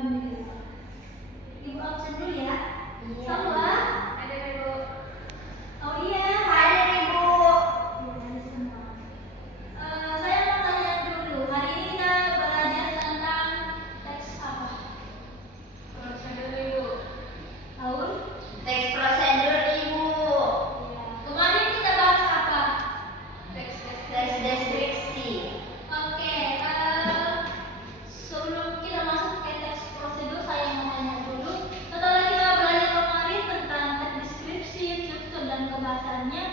Alhamdulillah. Ibu absen dulu ya. Iya. Semua. Ada Ibu. Oh iya. Ada Ibu. Iya, ada semua. Saya mau tanya dulu. Hari ini kita belajar tentang teks apa? Prosedur Ibu. Tahu? Teks prosedur Ibu. Iya. Kemarin kita bahas apa? Teks deskripsi. Oke. Sebelum kita masuk ke teks prosedur, saya mau tanya dulu. Setelah kita belajar kemarin tentang teks deskripsi, struktur dan kebahasannya,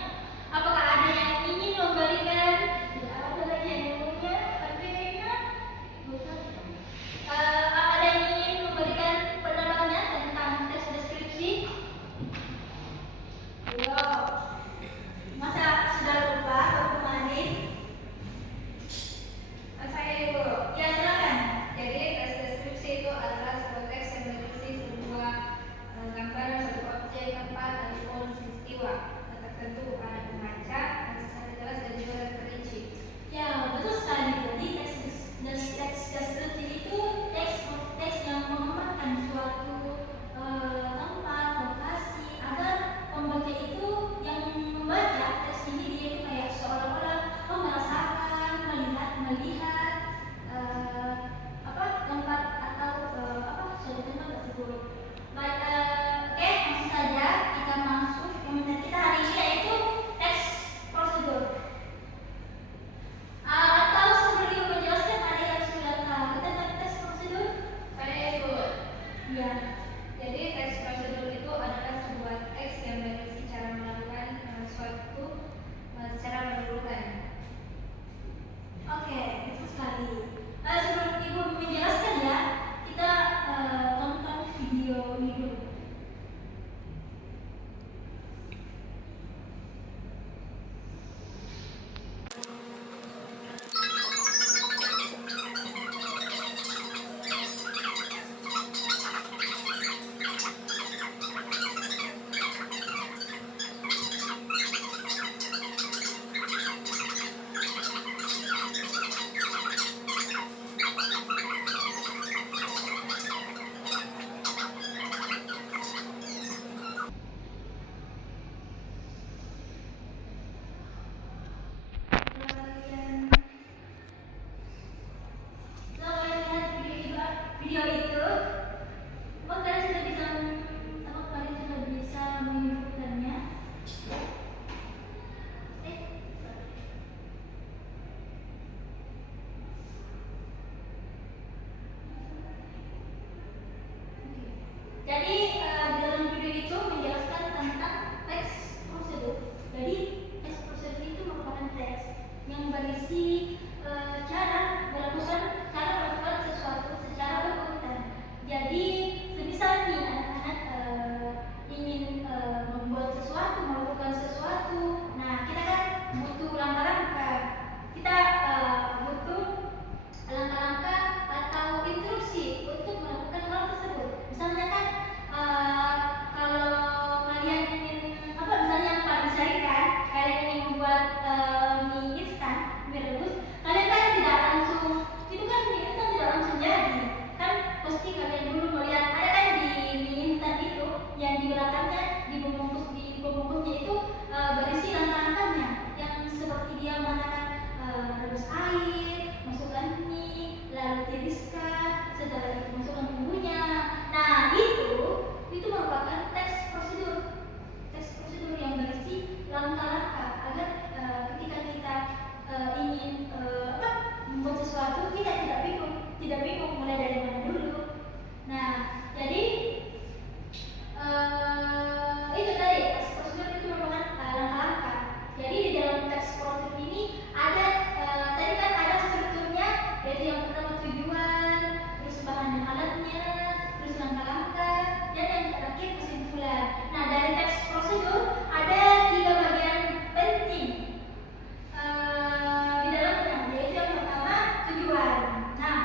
apakah ada yang ingin memberikan? Tidak ada lagi yang ngomongnya. Artinya, ada yang ingin memberikan pendapatnya tentang teks deskripsi? Belum. Masa sudah lupa kalau kemarin? Saya Ibu. Ya silakan. Jadi teks deskripsi itu adalah sebuah teks yang berisi sebuah gambaran suatu objek, tempat, ataupun peristiwa tertentu pada pembaca secara jelas dan juga terperinci. Ya, betul sekali. Jadi teks deskripsi itu teks yang menggambarkan suatu tempat, lokasi, agar pembaca itu yang membaca teks ini dia itu kayak seolah-olah merasakan, melihat tempat atau suatu tempat tersebut. Baik, oke, langsung saja kita masuk. Yang kita hari ini yaitu teks prosedur. Atau sebelum menjelaskan ada yang sudah tahu tentang teks prosedur? Saya Ibu. Ya. Jadi teks prosedur itu adalah sebuah teks yang berisi cara melakukan suatu secara berurutan. Oke, betul sekali. Sebelum Ibu menjelaskan ya, kita tonton video ini dulu. Setelah lihat video itu, apakah kalian sudah bisa menyimpulkannya? Jadi di dalam video itu menjelaskan tentang teks prosedur. Jadi teks prosedur itu merupakan teks yang berisi cara melakukan sesuatu secara berurutan. Jadi semisal nih anak-anak ingin membuat sesuatu, melakukan sesuatu, nah kita kan butuh langkah-langkah. Kita butuh langkah-langkah atau instruksi untuk melakukan hal tersebut. Misalnya kan kalau kalian ingin misalnya yang paling sering kan, kalian ingin membuat mie instan, mie rebus, kalian kan tidak langsung, itu kan mie instan tidak langsung jadi, kan pasti kalian dulu melihat ada kan di mie instan itu yang di belakangnya di pembungkusnya itu berisi langkah-langkahnya yang seperti dia mengatakan rebus air, masukkan mie, lalu tiriskan, setelah itu masukkan bumbunya. Nah itu merupakan teks prosedur yang berisi langkah-langkah agar ketika kita ingin membuat sesuatu kita tidak bingung mulai dari mana dulu. Nah jadi itu tadi teks prosedur itu merupakan langkah-langkah. Jadi di dalam teks prosedur ini ada tadi kan ada strukturnya, yaitu yang pertama tujuan, terus bahan dan alatnya, terus langkah-langkah, dan yang terakhir kesimpulan. Nah dari teks prosedur ada 3 bagian penting di dalamnya, yaitu yang pertama tujuan. Nah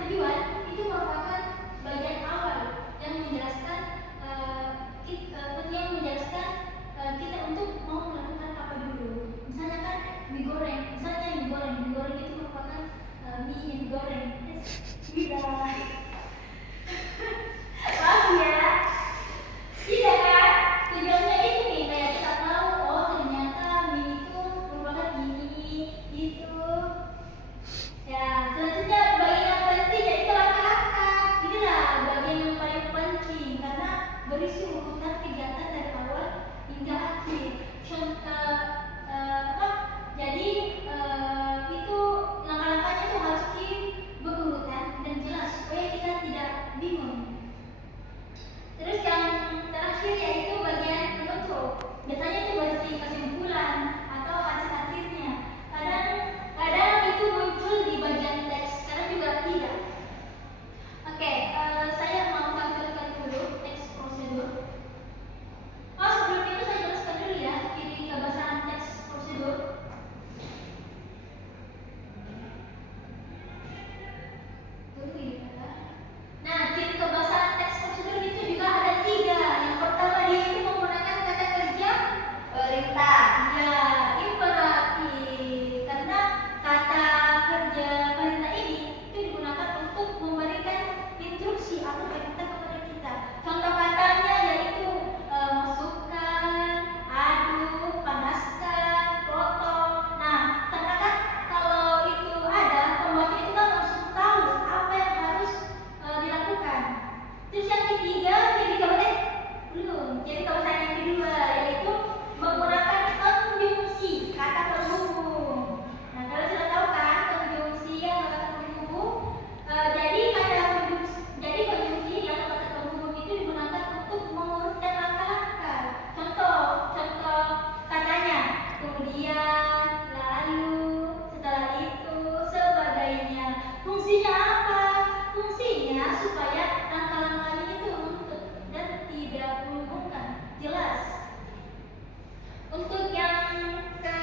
tujuan itu merupakan bagian awal yang menjelaskan kita untuk mau melakukan apa dulu. Misalnya kan mie goreng itu merupakan mie yang digoreng. Tidak. Maaf ya. Tidak kan? Tujuannya itu nih, kayak kita tahu, oh ternyata mini itu merupakan gini, gitu. Ya, selanjutnya bagian yang penting yaitu langkah-langkah. Inilah bagian yang paling penting karena berisi urutan kegiatan dari awal hingga akhir. Contoh apa? Jadi itu langkah-langkahnya itu harus berurutan dan jelas supaya kita tidak bingung. Terus yang terakhir yaitu bagian penutup. Biasanya itu berisi kesimpulan atau hasil akhirnya. Kadang itu muncul di bagian teks, kadang juga tidak. Oke, saya mau tampilkan dulu teks prosedur. Oh, sebelum itu saya jelaskan dulu ya ciri keabsahan teks prosedur. Tunggu ya. Nah, ciri keabsahan teks prosedur itu juga ada 3. Yang pertama, dia itu menggunakan kata kerja Perintah. ya imperatif, karena kata kerja perintah ini itu digunakan untuk memberikan instruksi atau perintah kepada kita. Contoh katanya yaitu masukkan, aduk, panaskan, potong. Nah, karena kan kalau itu ada, pembaca itu kan langsung tahu apa yang harus dilakukan. Terus yang ketiga, jadi kalau saya yang kedua yaitu menggunakan konjungsi kata penghubung. Nah, kalau sudah tahu kan konjungsi yang kata penghubung, jadi konjungsi yang kata penghubung itu digunakan untuk mengurutkan langkah-langkah. Contoh katanya kemudian, lalu, setelah itu, sebagainya. Fungsinya apa? Fungsinya supaya langkah-langkahnya itu runtut dan tidak membingungkan, jelas. Untuk yang ke